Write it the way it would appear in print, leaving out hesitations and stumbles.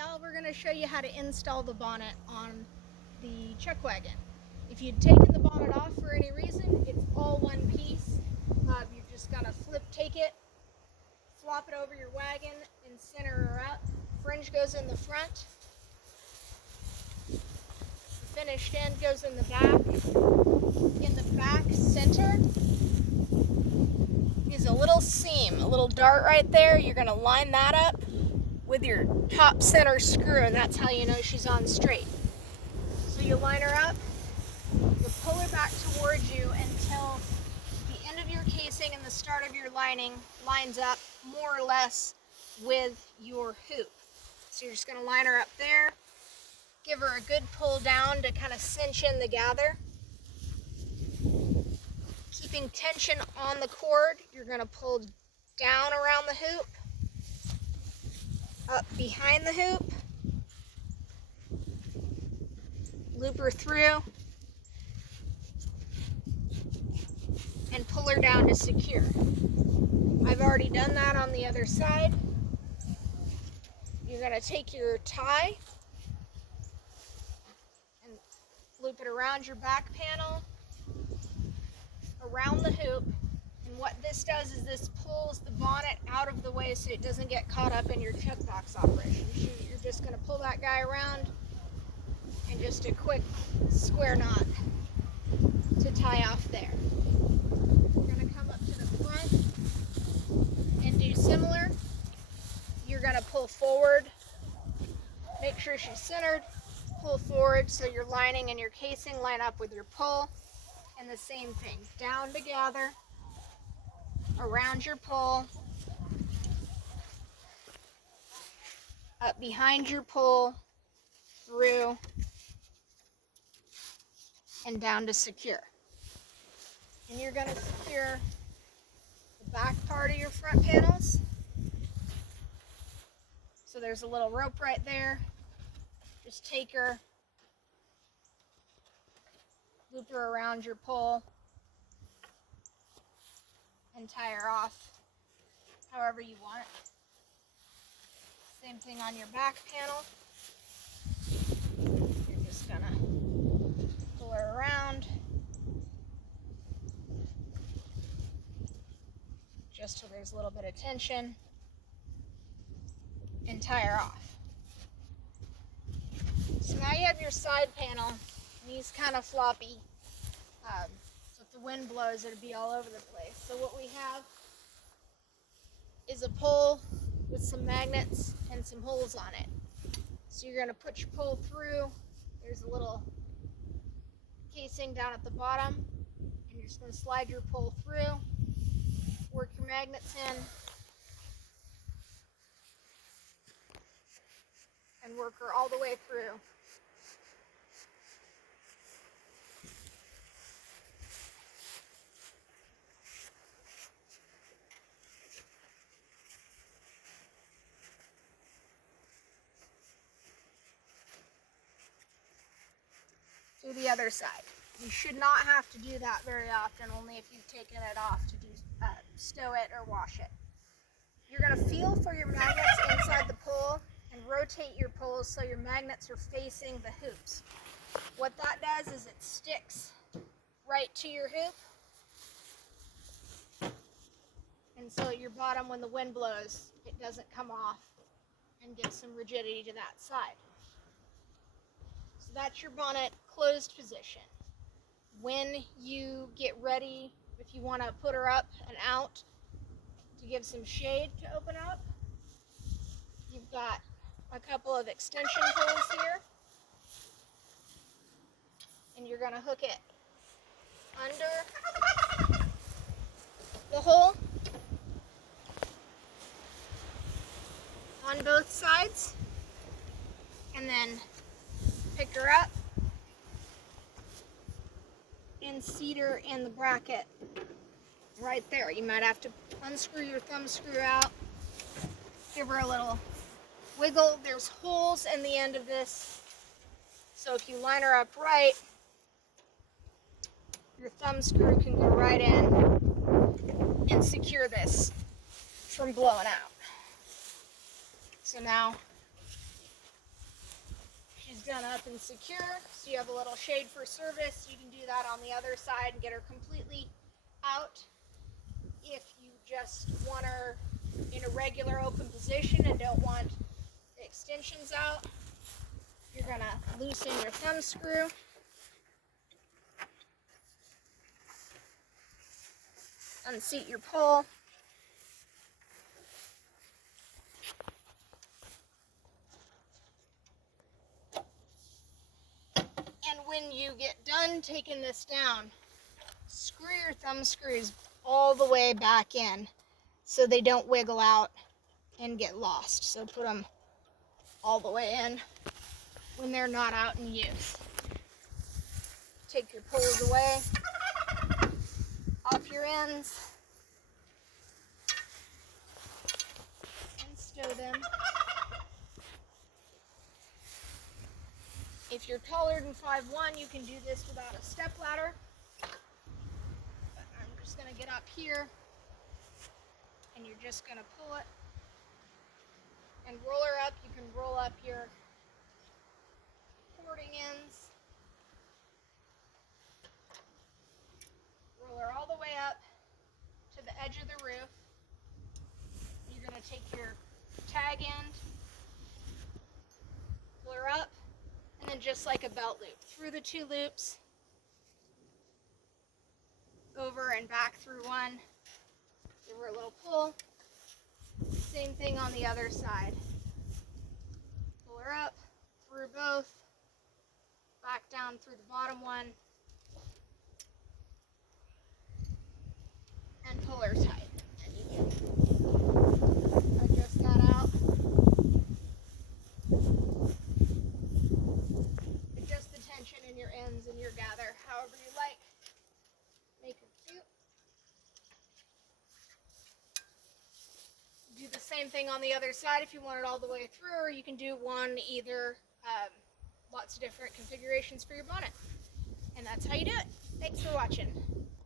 y'all, we're going to show you how to install the bonnet on the chuck wagon. If you'd taken the bonnet off for any reason, it's all one piece. You're just going to take it, flop it over your wagon, and center her up. Fringe goes in the front. The finished end goes in the back. In the back center is a little seam, a little dart right there. You're going to line that up with your top center screw, and that's how you know she's on straight. So you line her up, you pull her back towards you until the end of your casing and the start of your lining lines up more or less with your hoop. So you're just going to line her up there, give her a good pull down to kind of cinch in the gather. Keeping tension on the cord, you're going to pull down around the hoop, up behind the hoop, loop her through, and pull her down to secure. I've already done that on the other side. You're going to take your tie and loop it around your back panel, around the hoop. And what this does is this pulls the bonnet out of the way so it doesn't get caught up in your chuck box operation. So you're just going to pull that guy around and just a quick square knot to tie off there. You're going to come up to the front and do similar. You're going to pull forward, make sure she's centered, pull forward so your lining and your casing line up with your pull. And the same thing, down to gather, around your pull, up behind your pull, through, and down to secure. And you're going to secure the back part of your front panels. So there's a little rope right there. Just take her, loop her around your pull, and tie her off however you want. Same thing on your back panel. You're just gonna pull her around just till there's a little bit of tension and tie her off. So now you have your side panel, and he's kind of floppy. So if the wind blows, it'll be all over the place. So what we have is a pole with some magnets and some holes on it. So you're going to put your pole through. There's a little casing down at the bottom, and you're just going to slide your pole through, work your magnets in, and work her all the way through. To the other side. You should not have to do that very often, only if you've taken it off to do stow it or wash it. You're going to feel for your magnets inside the pole and rotate your poles so your magnets are facing the hoops. What that does is it sticks right to your hoop, and so at your bottom, when the wind blows, it doesn't come off and give some rigidity to that side. So that's your bonnet closed position. When you get ready, if you want to put her up and out to give some shade to open up, you've got a couple of extension poles here, and you're going to hook it under the hole on both sides, and then pick her up and seat her in the bracket right there. You might have to unscrew your thumb screw out, give her a little wiggle. There's holes in the end of this, so if you line her up right, your thumb screw can go right in and secure this from blowing out. So now she's done up and secure, so you have a little shade for service. You can do that on the other side and get her completely out. If you just want her in a regular open position and don't want the extensions out, you're going to loosen your thumb screw. Unseat your pole. And when you get done taking this down, screw your thumb screws all the way back in so they don't wiggle out and get lost. So put them all the way in when they're not out in use. Take your poles away, off your ends, and stow them. If you're taller than 5'1", you can do this without a step ladder. But I'm just going to get up here, and you're just going to pull it and roll her up. You can roll up your porting ends. Roll her all the way up to the edge of the roof. You're going to take your tag end, pull her up, and then just like a belt loop, through the 2 loops, over and back through one, give her a little pull. Same thing on the other side. Pull her up, through both, back down through the bottom one, and pull her tight. And you can adjust that out. Adjust the tension in your ends and your gather however you like. Make her cute. Do the same thing on the other side if you want it all the way through, or you can do one either. Lots of different configurations for your bonnet. And that's how you do it. Thanks for watching.